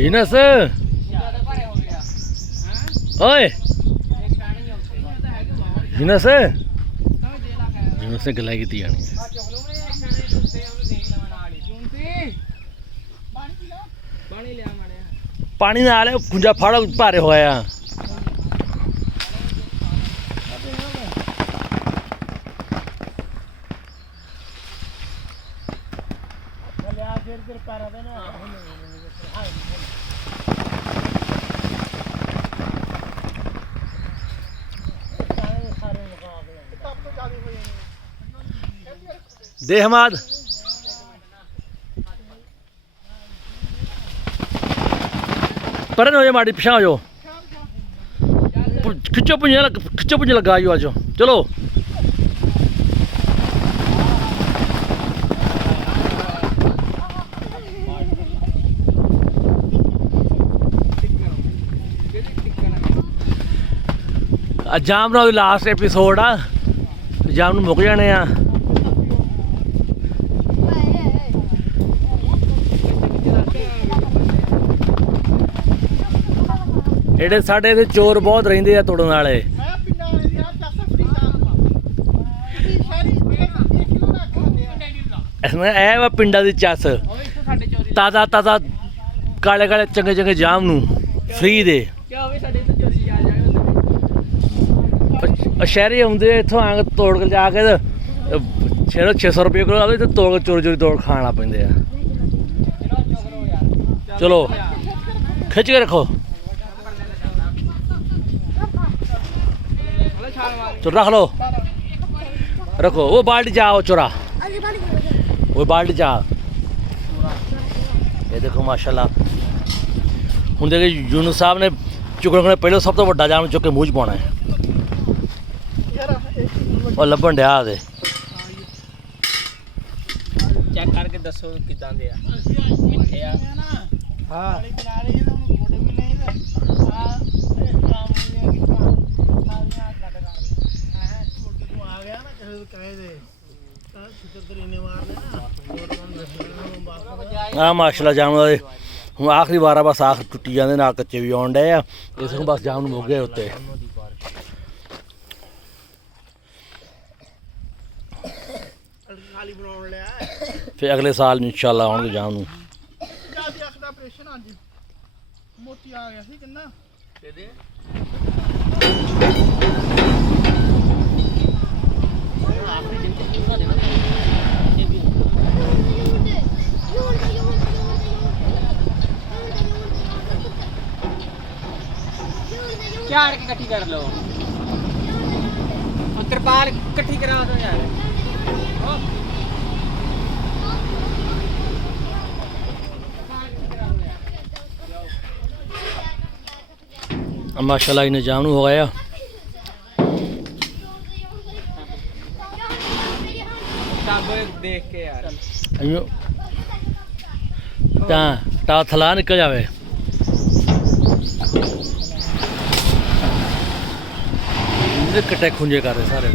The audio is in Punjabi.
ਹੀਨਸ ਓਏ ਹੀਨਸ ਹੀਨਸ ਨੇ ਗੱਲਾਂ ਕੀਤੀ ਜਾਣੀ ਪਾਣੀ ਨਾਲ ਖੁੰਝਾ ਫੜ ਭਾਰੇ ਹੋਇਆ ਦੇ ਹਮਾਦ ਪਰਨ ਹੋ ਜਾ ਮਾੜੀ ਪਿਛਾ ਹੋ ਜਾਓ ਖਿੱਚੋ ਪੁੰਜਾ ਲਗਾ ਆਜੋ ਆਜੋ ਚਲੋ ਜਾਮ ਨਾਲ ਲਾਸਟ ਐਪੀਸੋਡ ਆ ਜਾਮ ਨੂੰ ਮੁੱਕ ਜਾਣੇ ਆ ਜਿਹੜੇ ਸਾਡੇ ਇੱਥੇ ਚੋਰ ਬਹੁਤ ਰਹਿੰਦੇ ਆ ਤੋੜਨ ਵਾਲੇ ਇਹ ਵਾ ਪਿੰਡਾਂ ਦੀ ਚੱਸ ਤਾਜ਼ਾ ਤਾਜ਼ਾ ਕਾਲੇ ਕਾਲੇ ਚੰਗੇ ਚੰਗੇ ਜਾਮ ਨੂੰ ਫ੍ਰੀ ਦੇ ਸ਼ਹਿਰੀ ਆਉਂਦੇ ਇੱਥੋਂ ਆ ਕੇ ਤੋੜ ਕੇ ਜਾ ਕੇ 600 ਰੁਪਏ ਕਿਲੋ ਆਵੇ ਤੇ ਤੋੜ ਕੇ ਚੋਰੀ ਤੋੜ ਖਾਣਾ ਪੈਂਦੇ ਆ ਚਲੋ ਖਿੱਚ ਕੇ ਰੱਖੋ तो रख लो रखो वो बाल्टी जाओ चोरा वो बाल्टी जा ये देखो माशाल्लाह हुण देखो यूनुस साहब ने चुकने पहले सब तो बड़ा जाम चुक के मूँह च पाना है और लभन दिया दे चेक करके दसो किदां दे मिठे आ हां ਆ ਮਾਸ਼ਾਅੱਲਾ ਜਾਮ ਦੇ ਹੁਣ ਆਖਰੀ ਵਾਰ ਆ ਬਸ ਆਖ ਟੁੱਟੀ ਜਾਂਦੇ ਨਾਲ ਕੱਚੇ ਵੀ ਆਉਣ ਡਏ ਆ ਇਸ ਨੂੰ ਬਸ ਜਾਮ ਨੂੰ ਮੁੱਕ ਗਏ ਉੱਤੇ ਫਿਰ ਅਗਲੇ ਸਾਲ ਇਨਸ਼ਾਅੱਲਾ ਆਉਣਗੇ ਜਾਮ ਨੂੰ ਮੋਤੀ ਆ ਗਿਆ ਸੀ ਕਿੰਨਾ ਦੇ ਦੇ चार की इकट्ठी कर लो और तिरपाल इकट्ठी करा दो यार माशाल्लाह इन्हें जाम हो गया देख के यार टा थला निकल जावे कटे खुंजे कर रहे सारे